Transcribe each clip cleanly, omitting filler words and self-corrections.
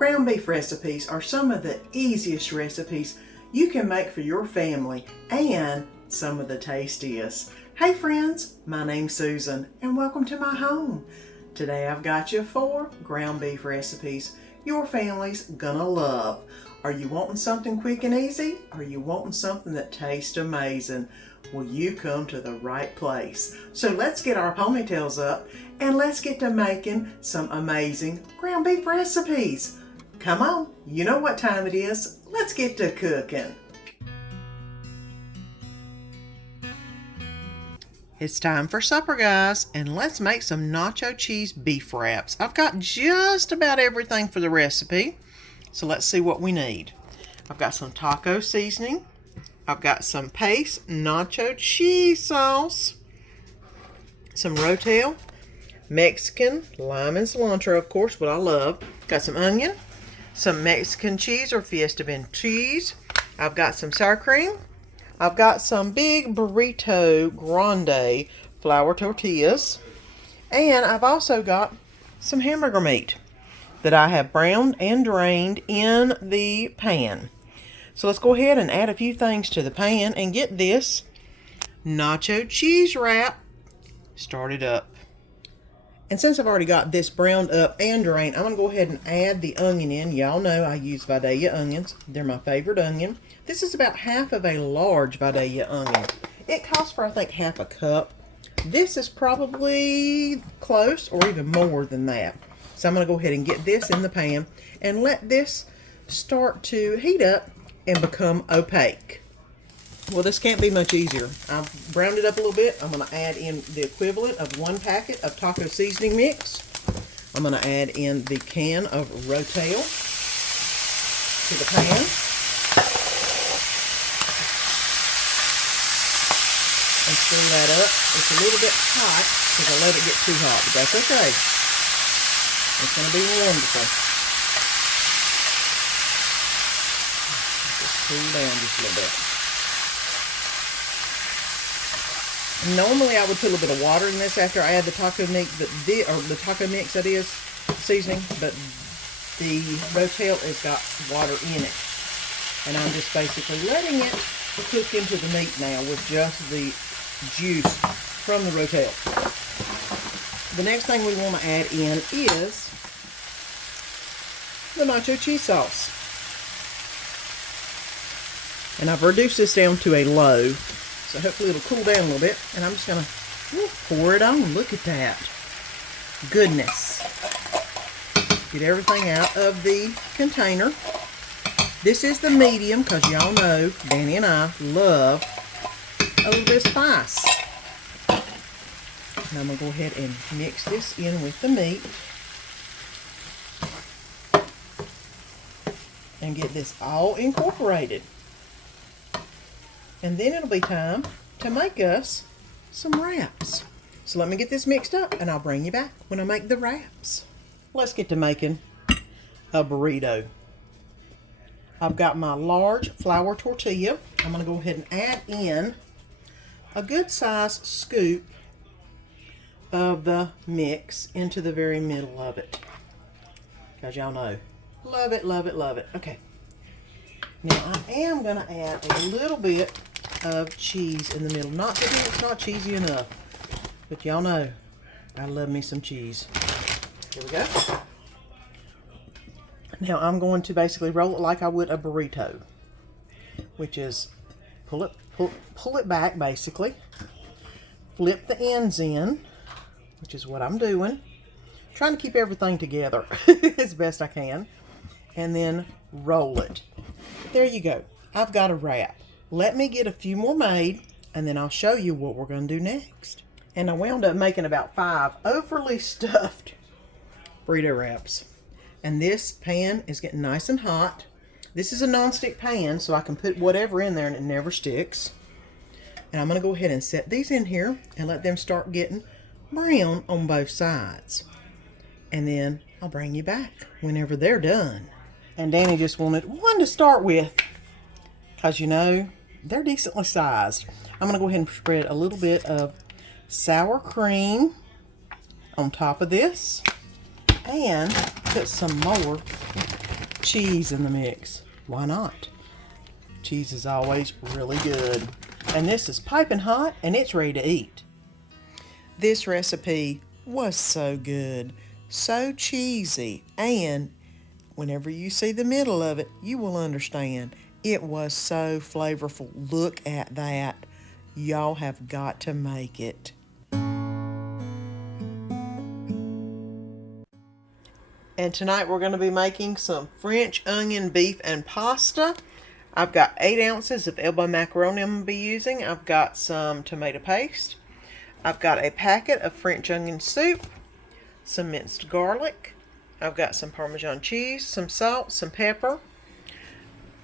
Ground beef recipes are some of the easiest recipes you can make for your family and some of the tastiest. Hey friends, my name's Susan and welcome to my home. Today I've got you 4 ground beef recipes your family's gonna love. Are you wanting something quick and easy? Or are you wanting something that tastes amazing? Well, you come to the right place. So let's get our ponytails up and let's get to making some amazing ground beef recipes. Come on, you know what time it is. Let's get to cooking. It's time for supper, guys, and let's make some nacho cheese beef wraps. I've got just about everything for the recipe, so let's see what we need. I've got some taco seasoning. I've got some paste nacho cheese sauce, some rotel, Mexican lime and cilantro, of course, what I love. Got some onion, some Mexican cheese or Fiesta Bend cheese. I've got some sour cream. I've got some big burrito grande flour tortillas. And I've also got some hamburger meat that I have browned and drained in the pan. So let's go ahead and add a few things to the pan and get this nacho cheese wrap started up. And since I've already got this browned up and drained, I'm going to go ahead and add the onion in. Y'all know I use Vidalia onions. They're my favorite onion. This is about half of a large Vidalia onion. It costs for, I think, half a cup. This is probably close or even more than that. So I'm going to go ahead and get this in the pan and let this start to heat up and become opaque. Well, this can't be much easier. I've browned it up a little bit. I'm going to add in the equivalent of 1 packet of taco seasoning mix. I'm going to add in the can of rotel to the pan. And stir that up. It's a little bit hot because I let it get too hot, but that's okay. It's going to be wonderful. Just cool down just a little bit. Normally I would put a little bit of water in this after I add the taco mix, but the taco mix that is seasoning, but the rotel has got water in it. And I'm just basically letting it cook into the meat now with just the juice from the rotel. The next thing we want to add in is the nacho cheese sauce. And I've reduced this down to a low. So hopefully it'll cool down a little bit. And I'm just going to pour it on. Look at that. Goodness. Get everything out of the container. This is the medium because y'all know Danny and I love a little bit of spice. And I'm going to go ahead and mix this in with the meat. And get this all incorporated. And then it'll be time to make us some wraps. So let me get this mixed up and I'll bring you back when I make the wraps. Let's get to making a burrito. I've got my large flour tortilla. I'm going to go ahead and add in a good sized scoop of the mix into the very middle of it. Because y'all know, love it, love it, love it. Okay. Now I am going to add a little bit of cheese in the middle. Not that it's not cheesy enough, but y'all know I love me some cheese. Here we go. Now I'm going to basically roll it like I would a burrito, which is pull it back basically, flip the ends in, which is what I'm doing, trying to keep everything together as best I can, and then roll it. There you go. I've got a wrap. Let me get a few more made, and then I'll show you what we're going to do next. And I wound up making about 5 overly stuffed burrito wraps. And this pan is getting nice and hot. This is a non-stick pan, so I can put whatever in there and it never sticks. And I'm going to go ahead and set these in here and let them start getting brown on both sides. And then I'll bring you back whenever they're done. And Danny just wanted one to start with, because you know, they're decently sized. I'm going to go ahead and spread a little bit of sour cream on top of this and put some more cheese in the mix. Why not? Cheese is always really good. And this is piping hot and it's ready to eat. This recipe was so good, so cheesy, and whenever you see the middle of it, you will understand. It was so flavorful. Look at that. Y'all have got to make it. And tonight we're going to be making some French onion beef and pasta. I've got 8 ounces of elbow macaroni I'm going to be using. I've got some tomato paste. I've got a packet of French onion soup, some minced garlic. I've got some Parmesan cheese, some salt, some pepper.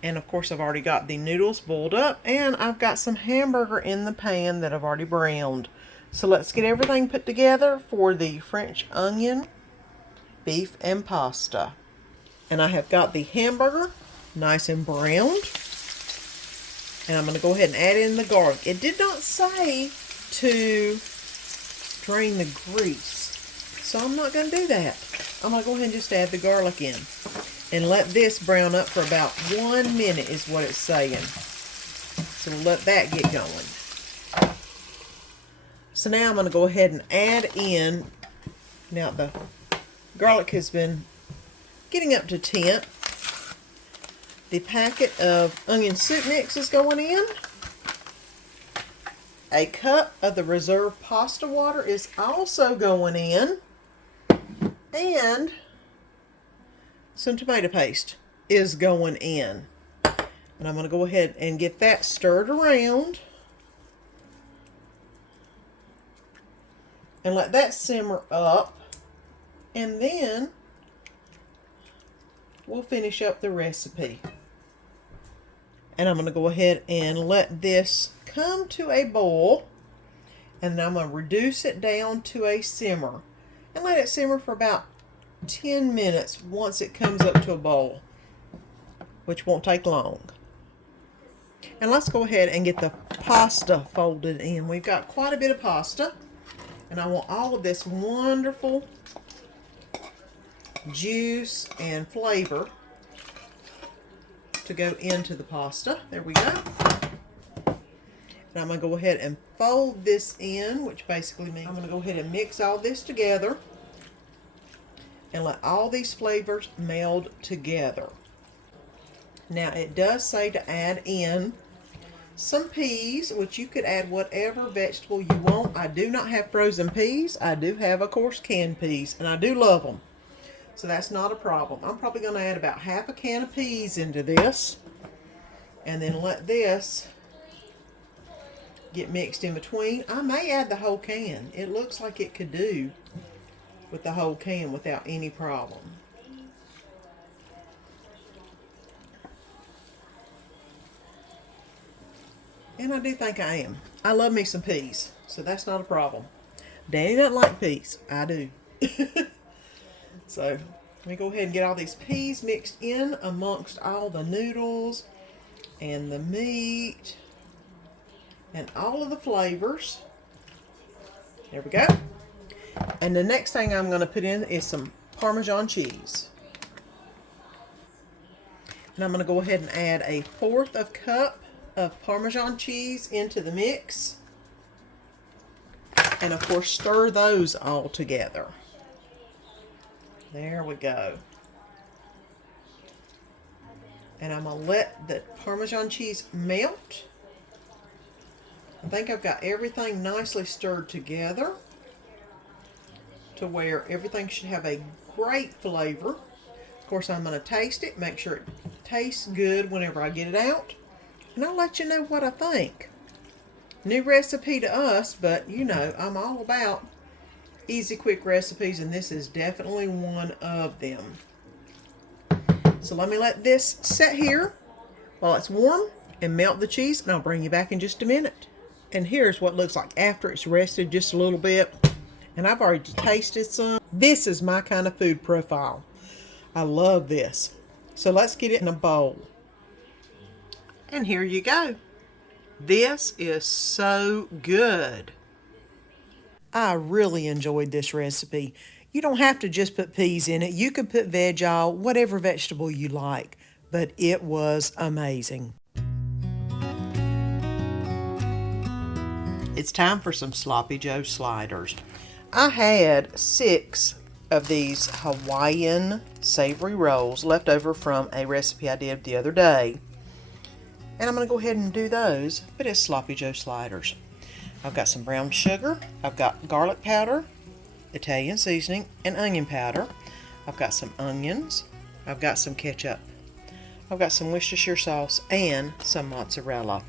And of course I've already got the noodles boiled up. And I've got some hamburger in the pan that I've already browned. So let's get everything put together for the French onion beef and pasta. And I have got the hamburger nice and browned. And I'm going to go ahead and add in the garlic. It did not say to drain the grease, so I'm not going to do that. I'm going to go ahead and just add the garlic in and let this brown up for about 1 minute is what it's saying. So we'll let that get going. So now I'm going to go ahead and add in, now the garlic has been getting up to temp. The packet of onion soup mix is going in. A cup of the reserved pasta water is also going in. And some tomato paste is going in. And I'm going to go ahead and get that stirred around. And let that simmer up. And then we'll finish up the recipe. And I'm going to go ahead and let this come to a boil. And then I'm going to reduce it down to a simmer. And let it simmer for about 10 minutes once it comes up to a boil, which won't take long. And let's go ahead and get the pasta folded in. We've got quite a bit of pasta. And I want all of this wonderful juice and flavor to go into the pasta. There we go. And I'm going to go ahead and fold this in, which basically means I'm going to go ahead and mix all this together and let all these flavors meld together. Now it does say to add in some peas, which you could add whatever vegetable you want. I do not have frozen peas. I do have, of course, canned peas, and I do love them. So that's not a problem. I'm probably going to add about half a can of peas into this. And then let this get mixed in between. I may add the whole can. It looks like it could do with the whole can without any problem. And I do think I am. I love me some peas, so that's not a problem. Danny doesn't like peas. I do. So let me go ahead and get all these peas mixed in amongst all the noodles and the meat and all of the flavors. There we go. And the next thing I'm going to put in is some Parmesan cheese. And I'm going to go ahead and add 1/4 cup of Parmesan cheese into the mix. And of course stir those all together. There we go. And I'm going to let the Parmesan cheese melt. I think I've got everything nicely stirred together to where everything should have a great flavor. Of course, I'm going to taste it, make sure it tastes good whenever I get it out. And I'll let you know what I think. New recipe to us, but you know, I'm all about easy, quick recipes, and this is definitely one of them. So let me let this set here while it's warm and melt the cheese, and I'll bring you back in just a minute. And here's what it looks like after it's rested just a little bit. And I've already tasted some. This is my kind of food profile. I love this. So let's get it in a bowl. And here you go. This is so good. I really enjoyed this recipe. You don't have to just put peas in it. You could put veg oil, whatever vegetable you like, but it was amazing. It's time for some Sloppy Joe sliders. I had 6 of these Hawaiian savory rolls left over from a recipe I did the other day. And I'm going to go ahead and do those, but it's Sloppy Joe sliders. I've got some brown sugar, I've got garlic powder, Italian seasoning, and onion powder. I've got some onions, I've got some ketchup, I've got some Worcestershire sauce, and some mozzarella.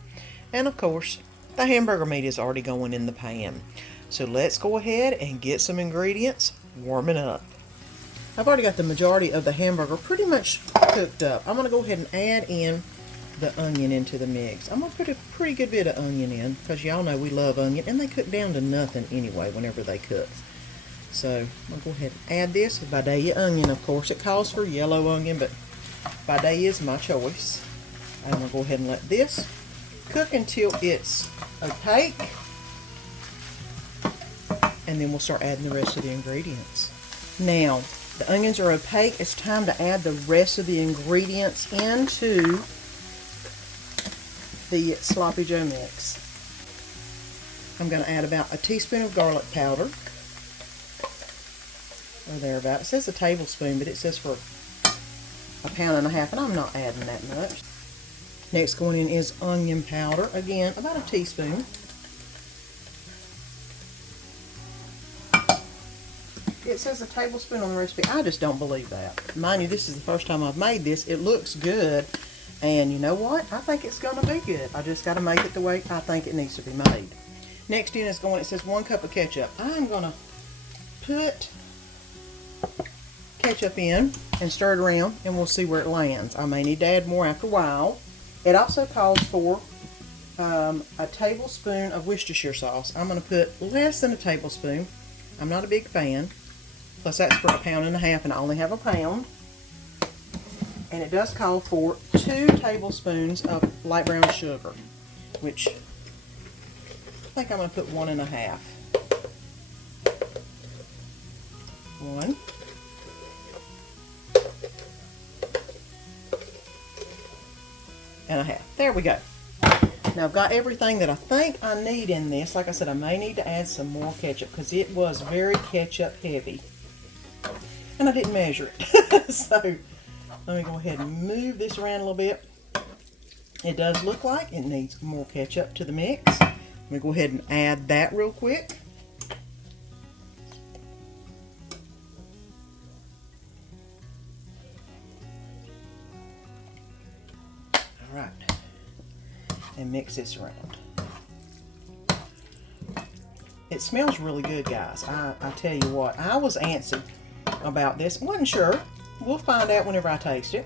And of course, the hamburger meat is already going in the pan. So let's go ahead and get some ingredients warming up. I've already got the majority of the hamburger pretty much cooked up. I'm going to go ahead and add in the onion into the mix. I'm going to put a pretty good bit of onion in because y'all know we love onion, and they cook down to nothing anyway whenever they cook. So I'm going to go ahead and add this. Vidalia onion, of course. It calls for yellow onion, but Vidalia is my choice. I'm going to go ahead and let this cook until it's opaque, and then we'll start adding the rest of the ingredients. Now, the onions are opaque. It's time to add the rest of the ingredients into the Sloppy Joe mix. I'm going to add about a teaspoon of garlic powder, or thereabout. It says a tablespoon, but it says for 1.5 pounds, and I'm not adding that much. Next going in is onion powder, again about a teaspoon. It says a tablespoon on the recipe. I just don't believe that. Mind you, this is the first time I've made this. It looks good, and you know what? I think it's going to be good. I just got to make it the way I think it needs to be made. Next in is it says 1 cup of ketchup. I'm going to put ketchup in and stir it around, and we'll see where it lands. I may need to add more after a while. It also calls for a tablespoon of Worcestershire sauce. I'm going to put less than a tablespoon. I'm not a big fan. Plus that's for 1.5 pounds, and I only have 1 pound. And it does call for 2 tablespoons of light brown sugar, which I think I'm going to put 1.5. 1. And a half. There we go. Now I've got everything that I think I need in this. Like I said, I may need to add some more ketchup because it was very ketchup heavy. And I didn't measure it. So let me go ahead and move this around a little bit. It does look like it needs more ketchup to the mix. Let me go ahead and add that real quick. Alright. And mix this around. It smells really good, guys. I tell you what, I was antsy about this. Wasn't sure. We'll find out whenever I taste it.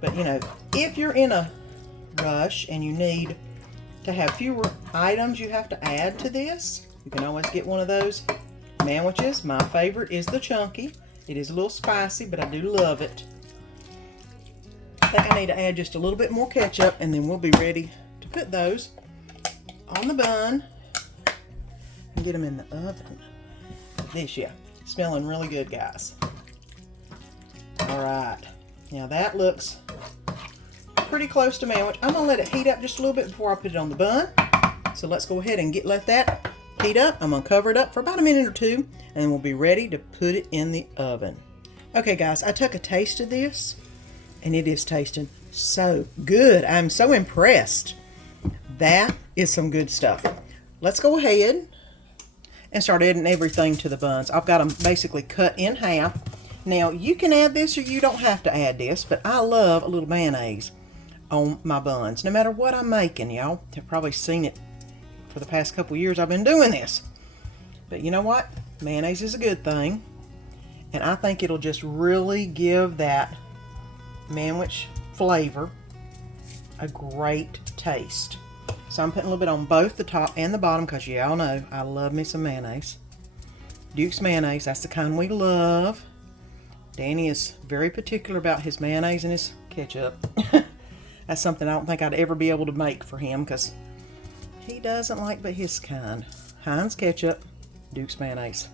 But you know, if you're in a rush and you need to have fewer items you have to add to this, you can always get one of those sandwiches. My favorite is the chunky. It is a little spicy, but I do love it. I think I need to add just a little bit more ketchup, and then we'll be ready to put those on the bun and get them in the oven. This, yeah, smelling really good, guys. All right, now that looks pretty close to sandwich. I'm gonna let it heat up just a little bit before I put it on the bun. So let's go ahead and let that heat up. I'm gonna cover it up for about 1 minute or 2, and we'll be ready to put it in the oven. Okay, guys, I took a taste of this, and it is tasting so good. I'm so impressed. That is some good stuff. Let's go ahead and start adding everything to the buns. I've got them basically cut in half. Now, you can add this or you don't have to add this, but I love a little mayonnaise on my buns, no matter what I'm making. Y'all have probably seen it for the past couple years I've been doing this. But you know what? Mayonnaise is a good thing, and I think it'll just really give that sandwich flavor a great taste. So I'm putting a little bit on both the top and the bottom because y'all know I love me some mayonnaise. Duke's mayonnaise, that's the kind we love. Danny is very particular about his mayonnaise and his ketchup. That's something I don't think I'd ever be able to make for him because he doesn't like but his kind. Heinz ketchup, Duke's mayonnaise.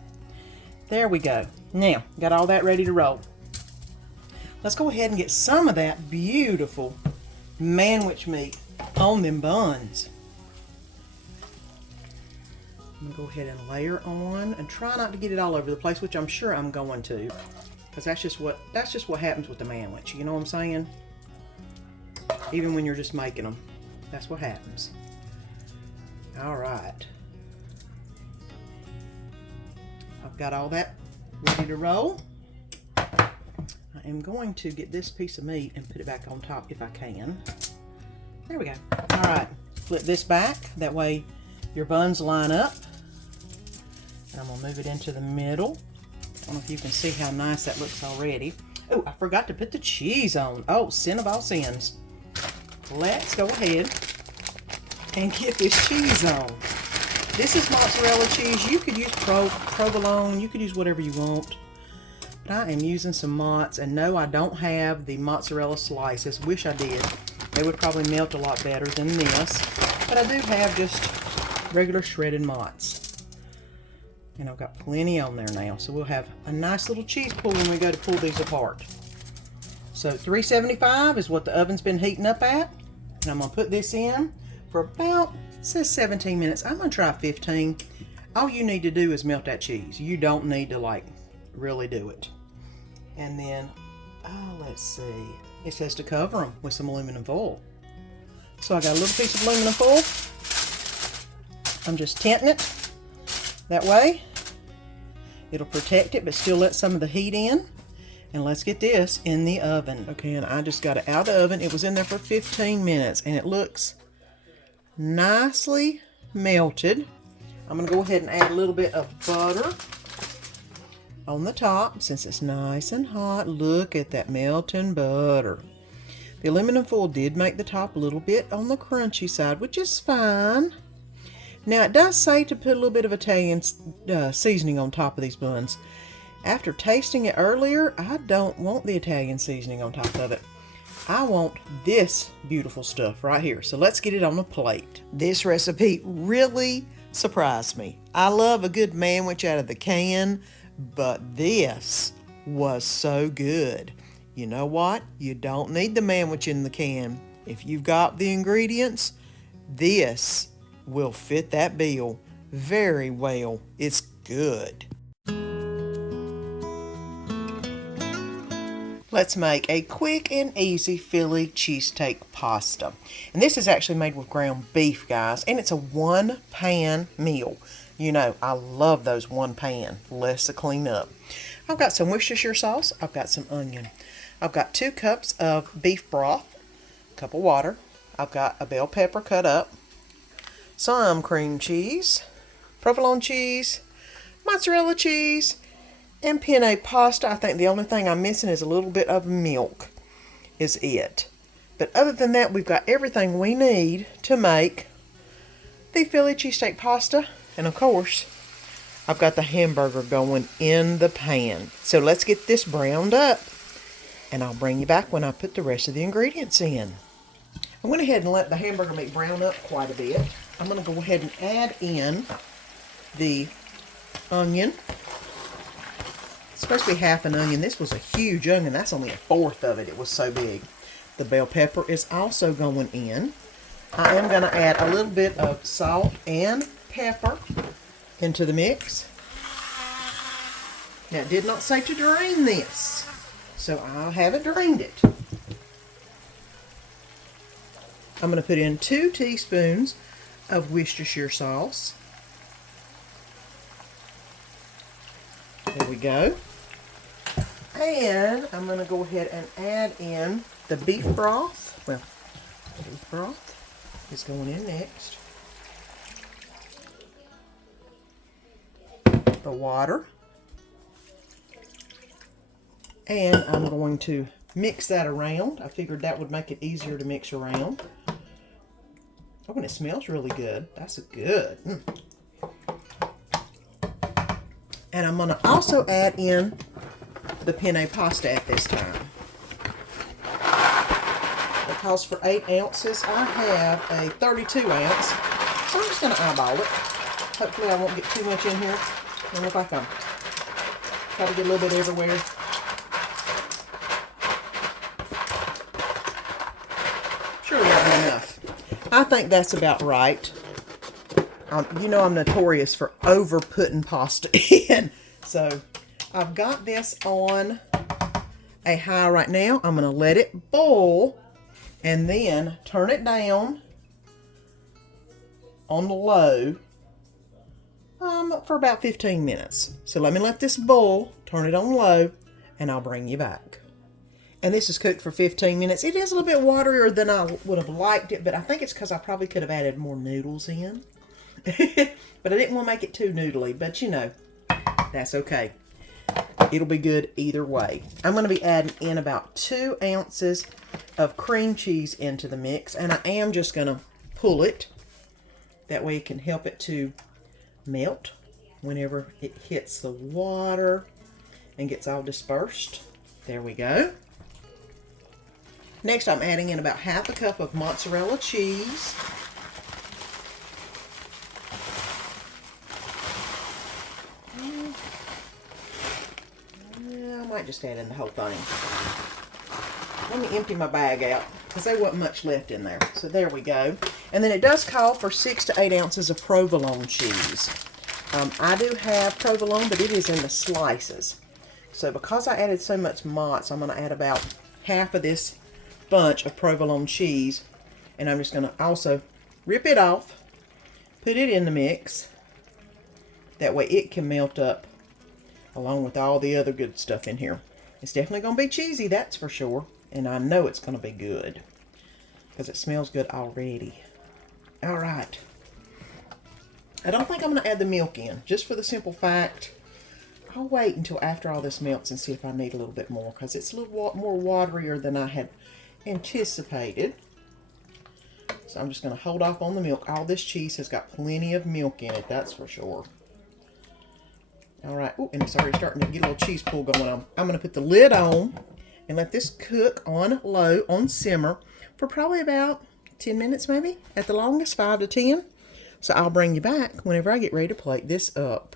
There we go. Now, got all that ready to roll. Let's go ahead and get some of that beautiful sandwich meat on them buns. I'm gonna go ahead and layer on and try not to get it all over the place, which I'm sure I'm going to, because that's just what happens with the sandwich. You know what I'm saying? Even when you're just making them, that's what happens. All right, I've got all that ready to roll. I am going to get this piece of meat and put it back on top if I can. There we go. All right, flip this back. That way your buns line up. And I'm gonna move it into the middle. I don't know if you can see how nice that looks already. Oh, I forgot to put the cheese on. Oh, sin of all sins. Let's go ahead and get this cheese on. This is mozzarella cheese. You could use provolone. You could use whatever you want. But I am using some mozz, and no, I don't have the mozzarella slices. Wish I did. They would probably melt a lot better than this. But I do have just regular shredded mozz. And I've got plenty on there now. So we'll have a nice little cheese pull when we go to pull these apart. So 375 is what the oven's been heating up at. And I'm going to put this in for about, it says 17 minutes. I'm going to try 15. All you need to do is melt that cheese. You don't need to like really do it. And then, let's see. It says to cover them with some aluminum foil. So I got a little piece of aluminum foil. I'm just tinting it. That way, it'll protect it, but still let some of the heat in. And let's get this in the oven. Okay, and I just got it out of the oven. It was in there for 15 minutes, and it looks nicely melted. I'm gonna go ahead and add a little bit of butter on the top, since it's nice and hot. Look at that melting butter. The aluminum foil did make the top a little bit on the crunchy side, which is fine. Now, it does say to put a little bit of Italian seasoning on top of these buns. After tasting it earlier, I don't want the Italian seasoning on top of it. I want this beautiful stuff right here. So let's get it on a plate. This recipe really surprised me. I love a good sandwich out of the can, but this was so good. You know what? You don't need the sandwich in the can. If you've got the ingredients, this will fit that bill very well. It's good. Let's make a quick and easy Philly cheesesteak pasta. And this is actually made with ground beef, guys, and it's a one-pan meal. You know, I love those one pan, less to clean up. I've got some Worcestershire sauce. I've got some onion. I've got 2 cups of beef broth, a cup of water. I've got a bell pepper cut up, some cream cheese, provolone cheese, mozzarella cheese, and penne pasta. I think the only thing I'm missing is a little bit of milk is it. But other than that, we've got everything we need to make the Philly cheesesteak pasta. And of course, I've got the hamburger going in the pan. So let's get this browned up, and I'll bring you back when I put the rest of the ingredients in. I went ahead and let the hamburger meat brown up quite a bit. I'm going to go ahead and add in the onion. It's supposed to be half an onion. This was a huge onion. That's only a fourth of it. It was so big. The bell pepper is also going in. I am going to add a little bit of salt and pepper into the mix. Now, it did not say to drain this, so I haven't drained it. I'm going to put in 2 teaspoons of Worcestershire sauce. There we go. And I'm going to go ahead and add in the beef broth. Well, the beef broth is going in next. The water. And I'm going to mix that around. I figured that would make it easier to mix around. Oh, and it smells really good. That's good. And I'm going to also add in the penne pasta at this time. Because for 8 ounces, I have a 32 ounce. So I'm just going to eyeball it. Hopefully I won't get too much in here. And if I can Try to get a little bit everywhere. Surely that'll be enough. I think that's about right. You know I'm notorious for over putting pasta in. So I've got this on a high right now. I'm going to let it boil and then turn it down on the low for about 15 minutes. So let me let this boil, turn it on low, and I'll bring you back. And this is cooked for 15 minutes. It is a little bit waterier than I would have liked it, but I think it's because I probably could have added more noodles in. But I didn't want to make it too noodly, but you know, that's okay. It'll be good either way. I'm going to be adding in about 2 ounces of cream cheese into the mix, and I am just going to pull it. That way it can help it to melt whenever it hits the water and gets all dispersed. There we go. Next, I'm adding in about half a cup of mozzarella cheese. I might just add in the whole thing. Let me empty my bag out because there wasn't much left in there. So there we go. And then it does call for 6 to 8 ounces of provolone cheese. I do have provolone, but it is in the slices. So because I added so much mozz, I'm going to add about half of this bunch of provolone cheese, and I'm just going to also rip it off, put it in the mix. That way it can melt up along with all the other good stuff in here. It's definitely going to be cheesy, that's for sure, and I know it's going to be good because it smells good already. All right, I don't think I'm going to add the milk in, just for the simple fact I'll wait until after all this melts and see if I need a little bit more, because it's a little more waterier than I had anticipated. So I'm just going to hold off on the milk. All this cheese has got plenty of milk in it, that's for sure. All right, ooh, and it's already starting to get a little cheese pull going on. I'm going to put the lid on and let this cook on low, on simmer, for probably about 10 minutes maybe, at the longest, 5 to 10. So I'll bring you back whenever I get ready to plate this up.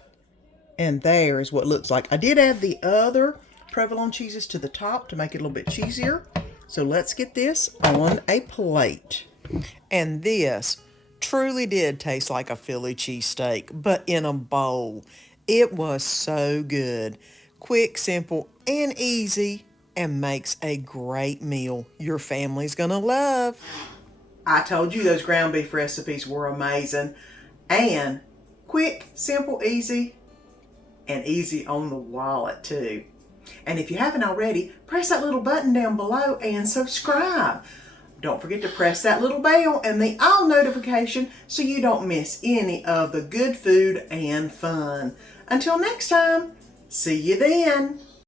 And there is what it looks like. I did add the other provolone cheeses to the top to make it a little bit cheesier. So let's get this on a plate. And this truly did taste like a Philly cheesesteak, but in a bowl. It was so good. Quick, simple, and easy, and makes a great meal your family's gonna love. I told you those ground beef recipes were amazing. And quick, simple, easy, and easy on the wallet too. And if you haven't already, press that little button down below and subscribe. Don't forget to press that little bell and the all notification so you don't miss any of the good food and fun. Until next time, see you then.